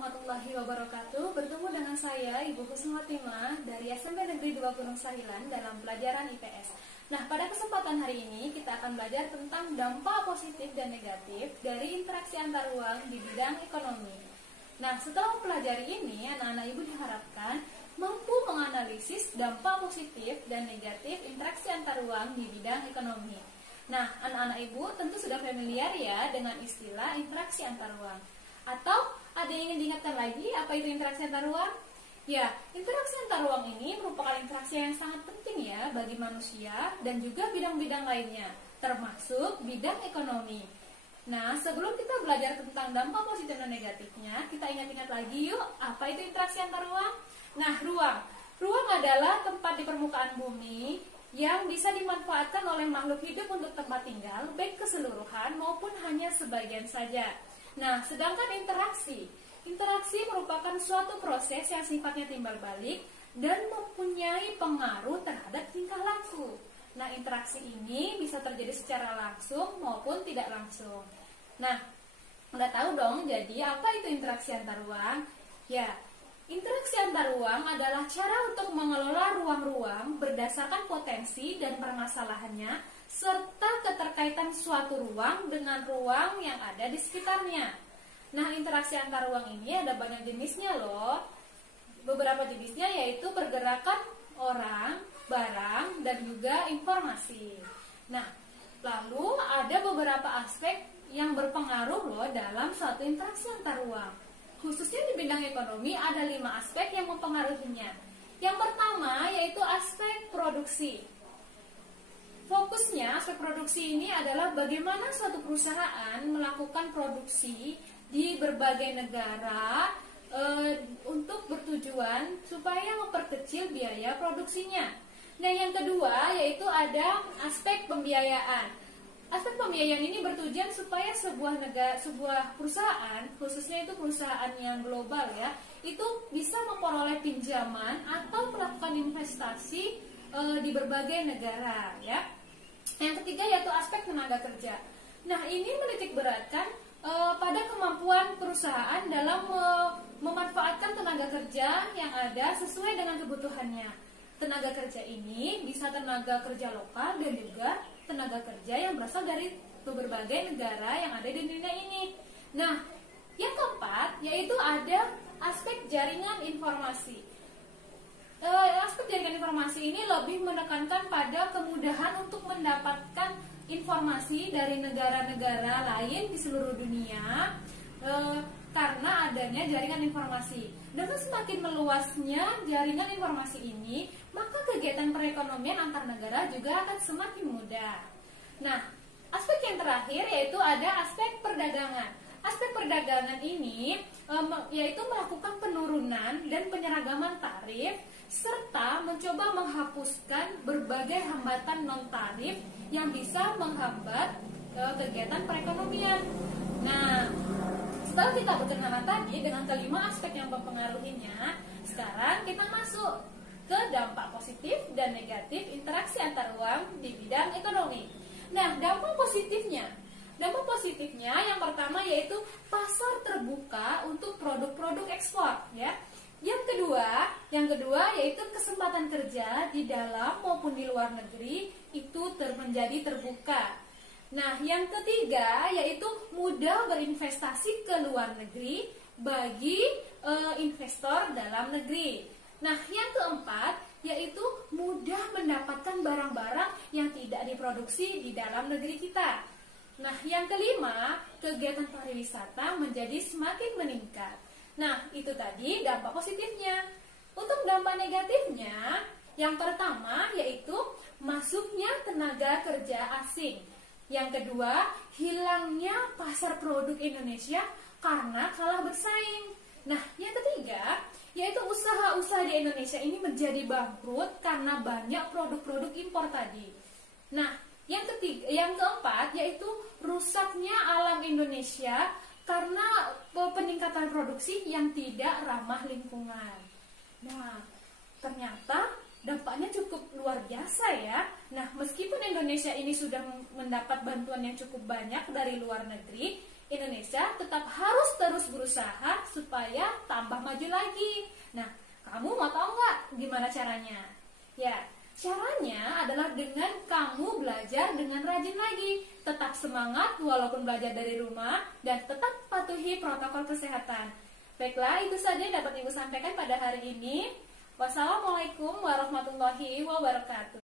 warahmatullahi wabarakatuh. Bertemu dengan saya Ibu Kusnuwatimah dari SMP Negeri 2 Gunung Sahilan dalam pelajaran IPS. Nah, pada kesempatan hari ini kita akan belajar tentang dampak positif dan negatif dari interaksi antar ruang di bidang ekonomi. Nah, setelah mempelajari ini, anak-anak Ibu diharapkan mampu menganalisis dampak positif dan negatif interaksi antar ruang di bidang ekonomi. Nah, anak-anak Ibu tentu sudah familiar ya dengan istilah interaksi antar ruang. Atau ada yang ingin diingatkan lagi apa itu interaksi antar ruang? Ya, interaksi antar ruang ini merupakan interaksi yang sangat penting ya bagi manusia dan juga bidang-bidang lainnya, termasuk bidang ekonomi. Nah, sebelum kita belajar tentang dampak positif dan negatifnya, kita ingat-ingat lagi yuk, apa itu interaksi antar ruang? Nah, ruang. Ruang adalah tempat di permukaan bumi yang bisa dimanfaatkan oleh makhluk hidup untuk tempat tinggal, baik keseluruhan maupun hanya sebagian saja. Nah, sedangkan interaksi merupakan suatu proses yang sifatnya timbal balik dan mempunyai pengaruh terhadap tingkah laku. Nah, interaksi ini bisa terjadi secara langsung maupun tidak langsung. Nah, udah tahu dong, jadi apa itu interaksi antar ruang? Ya, interaksi antar ruang adalah cara untuk mengelola ruang-ruang berdasarkan potensi dan permasalahannya serta keterkaitan suatu ruang dengan ruang yang ada di sekitarnya. Nah, interaksi antar ruang ini ada banyak jenisnya loh. Beberapa jenisnya yaitu pergerakan orang, barang, dan juga informasi. Nah, lalu ada beberapa aspek yang berpengaruh loh dalam suatu interaksi antar ruang. Khususnya di bidang ekonomi ada 5 aspek yang mempengaruhinya. Yang pertama yaitu aspek produksi. Fokusnya aspek produksi ini adalah bagaimana suatu perusahaan melakukan produksi di berbagai negara untuk bertujuan supaya memperkecil biaya produksinya. Nah, yang kedua yaitu ada aspek pembiayaan. Aspek pembiayaan ini bertujuan supaya sebuah perusahaan, khususnya itu perusahaan yang global ya, itu bisa memperoleh pinjaman atau melakukan investasi di berbagai negara ya. Yang ketiga yaitu aspek tenaga kerja. Nah, ini menitik beratkan pada kemampuan perusahaan dalam memanfaatkan tenaga kerja yang ada sesuai dengan kebutuhannya. Tenaga kerja ini bisa tenaga kerja lokal dan juga tenaga kerja yang berasal dari berbagai negara yang ada di dunia ini. Nah, yang keempat yaitu ada aspek jaringan informasi. Aspek jaringan informasi ini lebih menekankan pada kemudahan untuk mendapatkan informasi dari negara-negara lain di seluruh dunia karena adanya jaringan informasi. Dengan semakin meluasnya jaringan informasi ini, maka kegiatan perekonomian antar negara juga akan semakin mudah. Nah, aspek yang terakhir yaitu ada aspek perdagangan. Aspek perdagangan ini yaitu melakukan penurunan dan penyeragaman tarif serta mencoba menghapuskan berbagai hambatan non-tarif yang bisa menghambat kegiatan perekonomian. Nah, setelah kita berkenalan tadi dengan kelima aspek yang mempengaruhinya, sekarang kita masuk ke dampak positif dan negatif interaksi antar ruang di bidang ekonomi. Nah, dampak positifnya yang pertama yaitu pasar terbuka untuk produk-produk ekspor ya. Yang kedua yaitu kesempatan kerja di dalam maupun di luar negeri itu menjadi terbuka. Nah, yang ketiga yaitu mudah berinvestasi ke luar negeri bagi investor dalam negeri. Nah, yang keempat yaitu mudah mendapatkan barang-barang yang tidak diproduksi di dalam negeri kita. Nah, yang kelima, kegiatan pariwisata menjadi semakin meningkat. Nah, itu tadi dampak positifnya. Untuk dampak negatifnya, yang pertama yaitu masuknya tenaga kerja asing. Yang kedua, hilangnya pasar produk Indonesia karena kalah bersaing. Nah, yang ketiga yaitu usaha-usaha di Indonesia ini menjadi bangkrut karena banyak produk-produk impor tadi. Nah, yang keempat yaitu rusaknya alam Indonesia karena peningkatan produksi yang tidak ramah lingkungan. Nah, ternyata dampaknya cukup luar biasa ya. Nah, meskipun Indonesia ini sudah mendapat bantuan yang cukup banyak dari luar negeri, Indonesia tetap harus terus berusaha supaya tambah maju lagi. Nah, kamu mau tahu nggak gimana caranya? Ya, caranya adalah dengan kamu belajar dengan rajin lagi. Tetap semangat walaupun belajar dari rumah dan tetap patuhi protokol kesehatan. Baiklah, itu saja yang dapat Ibu sampaikan pada hari ini. Wassalamualaikum warahmatullahi wabarakatuh.